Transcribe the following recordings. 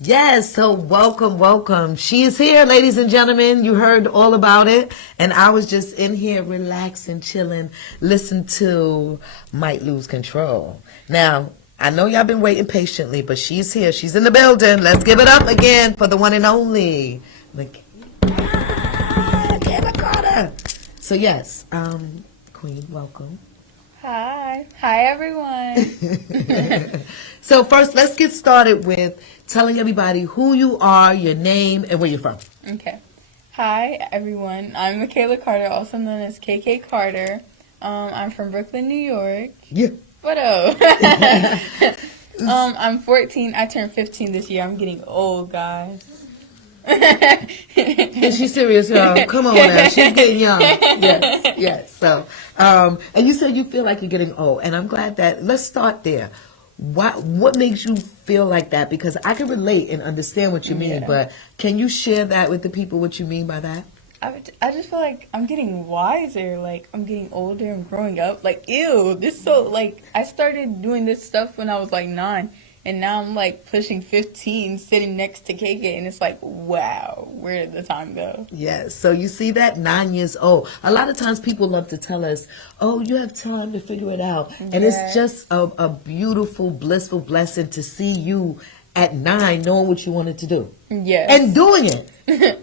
Yes, so welcome. She is here, ladies and gentlemen. You heard all about it. And I was just in here relaxing, chilling, listen to Might Lose Control. Now, I know y'all been waiting patiently, but she's here. She's in the building. Let's give it up again for the one and only Makayla Carter. So yes, Queen, welcome. Hi everyone. So first, let's get started with telling everybody who you are, your name, and where you're from. Okay. Hi everyone. I'm Makayla Carter, also known as KayKay Carter. I'm from Brooklyn, New York. Yeah. What up? I'm 14. I turned 15 this year. I'm getting old, guys. Is she serious, y'all? Come on now. She's getting young. Yes. So, and you said you feel like you're getting old, and I'm glad that. Let's start there. What makes you feel like that? Because I can relate and understand what you mean, but can you share that with the people? What you mean by that? I just feel like I'm getting wiser. Like I'm getting older. I'm growing up. Like ew, this so like I started doing this stuff when I was like 9. And now I'm like pushing 15, sitting next to KayKay, and it's like, wow, where did the time go? Yes. So you see that 9 years old. A lot of times people love to tell us, "Oh, you have time to figure it out," and it's just a beautiful, blissful blessing to see you at 9 knowing what you wanted to do. Yes. And doing it,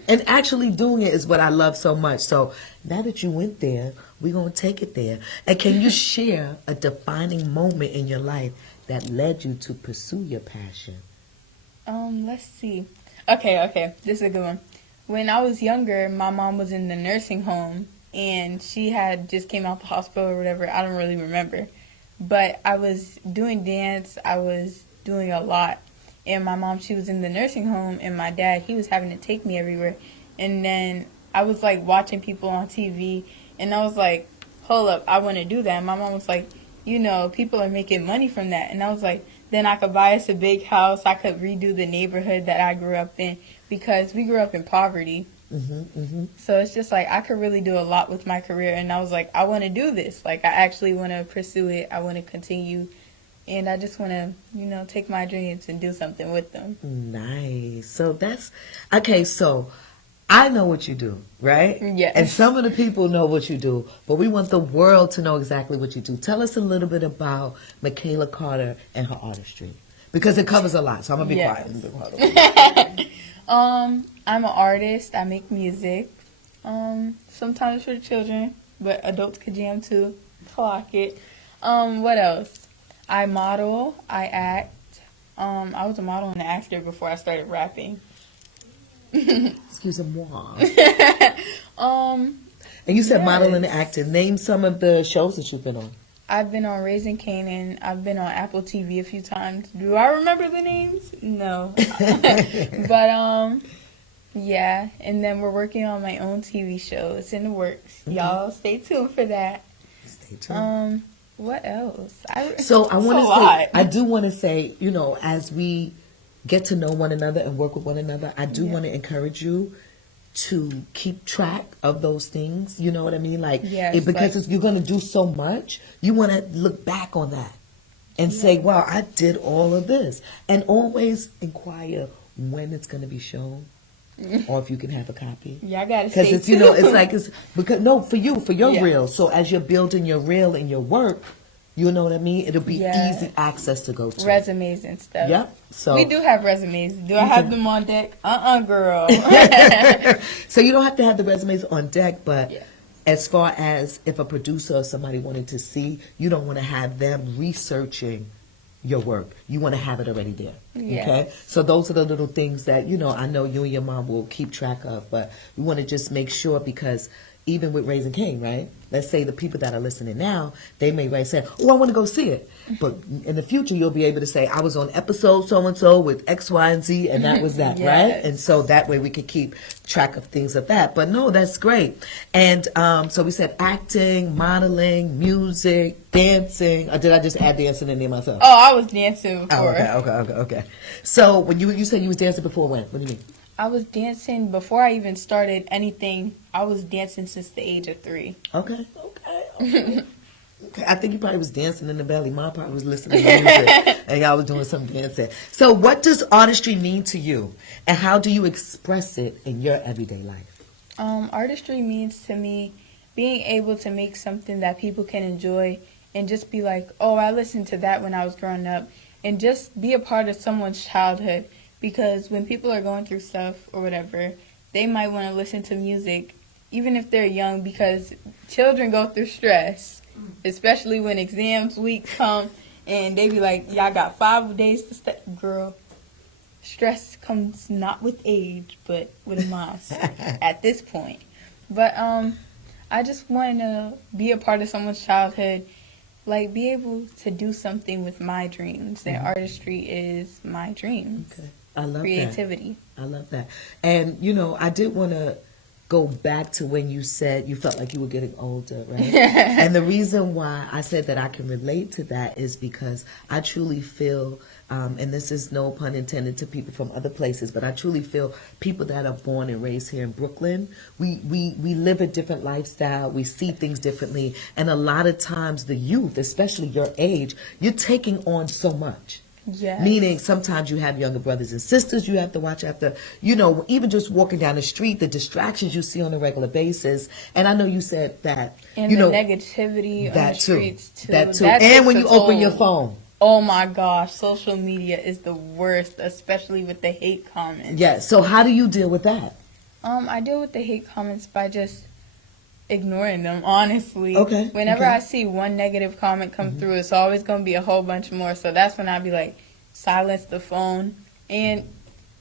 and actually doing it is what I love so much. So now that you went there, we're gonna take it there. And can you share a defining moment in your life that led you to pursue your passion? Let's see. Okay. This is a good one. When I was younger, my mom was in the nursing home, and she had just came out the hospital or whatever. I don't really remember. But I was doing dance. I was doing a lot. And my mom, she was in the nursing home, and my dad, he was having to take me everywhere. And then I was, like, watching people on TV, and I was like, hold up, I want to do that. And my mom was like, you know, people are making money from that. And I was like, then I could buy us a big house. I could redo the neighborhood that I grew up in, because we grew up in poverty. So it's just like I could really do a lot with my career. And I was like, I want to do this. Like, I actually want to pursue it. I want to continue. And I just want to, you know, take my dreams and do something with them. Nice. So that's, okay, so I know what you do, right? Yes. And some of the people know what you do, but we want the world to know exactly what you do. Tell us a little bit about Makayla Carter and her artistry, because it covers a lot. So I'm gonna be quiet. I'm an artist. I make music. Sometimes for the children, but adults could jam too. Clock it. What else? I model. I act. I was a model and an actor before I started rapping. Excuse-moi. And you said modeling and acting. Name some of the shows that you've been on. I've been on Raising Kanan. I've been on Apple TV a few times. Do I remember the names? No. But yeah. And then we're working on my own TV show. It's in the works. Y'all stay tuned for that. Stay tuned. What else? I do want to say, you know, as we get to know one another and work with one another, I do want to encourage you to keep track of those things. You know what I mean? Like, because you're going to do so much, you want to look back on that and say, wow, I did all of this. And always inquire when it's going to be shown. Or if you can have a copy. Yeah, I gotta because it's, you know, it's like, it's because for your reel. So as you're building your reel and your work, you know what I mean? It'll be easy access to go to. Resumes and stuff. Yep. So we do have resumes. Do I have them on deck? Girl. So you don't have to have the resumes on deck, but as far as if a producer or somebody wanted to see, you don't want to have them researching your work. You want to have it already there. Okay? So those are the little things that, you know, I know you and your mom will keep track of, but we want to just make sure, because even with Raising Cain, right? Let's say the people that are listening now, they may say, oh, I want to go see it. But in the future, you'll be able to say, I was on episode so-and-so with X, Y, and Z, and that was that, right? And so that way we could keep track of things of that. But no, that's great. And so we said acting, modeling, music, dancing. Or did I just add dancing in there myself? Oh, I was dancing before. Oh, okay. So when you said you was dancing before when? What do you mean? I was dancing before I even started anything. I was dancing since the age of 3. Okay. Okay, I think you probably was dancing in the belly. Mom probably was listening to music and y'all was doing some dancing. So what does artistry mean to you? And how do you express it in your everyday life? Artistry means to me being able to make something that people can enjoy and just be like, oh, I listened to that when I was growing up, and just be a part of someone's childhood. Because when people are going through stuff or whatever, they might want to listen to music, even if they're young, because children go through stress, especially when exams week come and they be like, y'all got 5 days to study. Girl, stress comes not with age, but with a mouse at this point. But I just want to be a part of someone's childhood, like be able to do something with my dreams. And artistry is my dreams. Okay. I love creativity. that. I love that. And, you know, I did want to go back to when you said you felt like you were getting older, right? And the reason why I said that I can relate to that is because I truly feel, and this is no pun intended to people from other places, but I truly feel people that are born and raised here in Brooklyn, we live a different lifestyle, we see things differently, and a lot of times the youth, especially your age, you're taking on so much. Yes. Meaning sometimes you have younger brothers and sisters you have to watch after, you know, even just walking down the street, the distractions you see on a regular basis. And I know you said that, and you the know, negativity on the streets too. That too. And when you open your phone. Oh my gosh, social media is the worst, especially with the hate comments. Yeah, so how do you deal with that? I deal with the hate comments by just ignoring them, honestly. Okay. Whenever I see one negative comment come through, it's always going to be a whole bunch more. So that's when I be like, silence the phone. And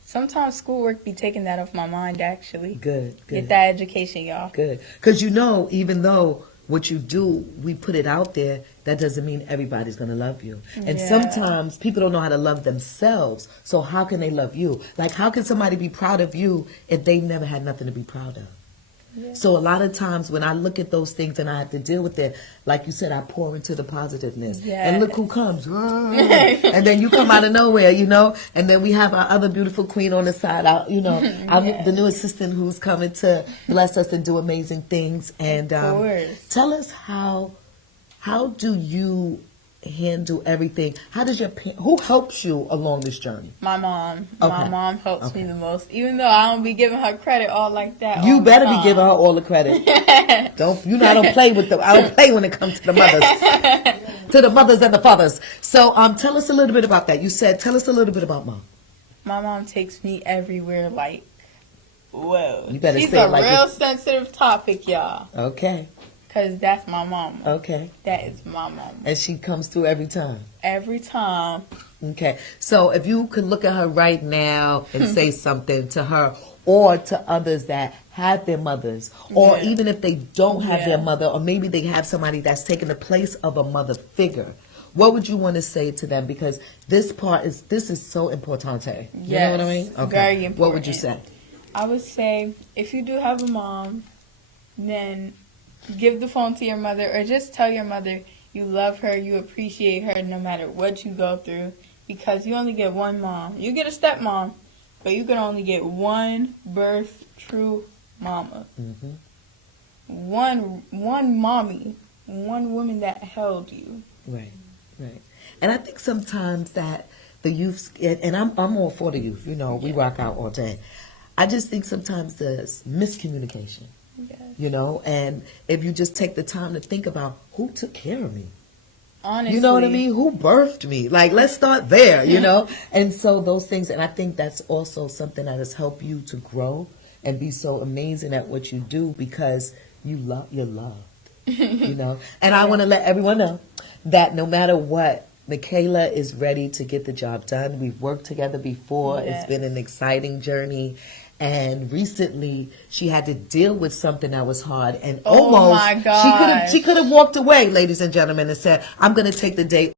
sometimes schoolwork be taking that off my mind, actually. Good. Get that education, y'all. Good. Because, you know, even though what you do, we put it out there, that doesn't mean everybody's going to love you. And sometimes people don't know how to love themselves. So how can they love you? Like, how can somebody be proud of you if they never had nothing to be proud of? Yeah. So a lot of times when I look at those things and I have to deal with it, like you said, I pour into the positiveness. Yes. And look who comes. And then you come out of nowhere, you know. And then we have our other beautiful queen on the side. You know, the new assistant who's coming to bless us and do amazing things. And tell us how do you handle everything? How does who helps you along this journey? My mom. Okay. My mom helps me the most, even though I don't be giving her credit all like that. You better be giving her all the credit. I don't play with them. I don't play when it comes to the mothers, to the mothers and the fathers. So, tell us a little bit about that. You said, tell us a little bit about mom. My mom takes me everywhere. Like, whoa, you better she's say a like real sensitive topic, y'all. Okay. Because that's my mama. Okay. That is my mama. And she comes through every time? Every time. Okay. So if you could look at her right now and say something to her or to others that have their mothers, or even if they don't have their mother, or maybe they have somebody that's taken the place of a mother figure, what would you want to say to them? Because this is so importante. You know what I mean? Okay. Very important. What would you say? I would say if you do have a mom, then give the phone to your mother, or just tell your mother you love her, you appreciate her no matter what you go through, because you only get one mom. You get a stepmom, but you can only get one birth true mama. One mommy, one woman that held you. Right. And I think sometimes that the youth, and I'm all for the youth, you know, we rock out all day. I just think sometimes there's miscommunication. Yes. You know, and if you just take the time to think about who took care of me. Honestly. You know what I mean? Who birthed me? Like, let's start there, you know? And so those things, and I think that's also something that has helped you to grow and be so amazing at what you do, because you're loved, you know? And I want to let everyone know that no matter what, Makayla is ready to get the job done. We've worked together before. Yes. It's been an exciting journey. And recently, she had to deal with something that was hard, and almost my God, she could have walked away, ladies and gentlemen, and said, "I'm going to take the day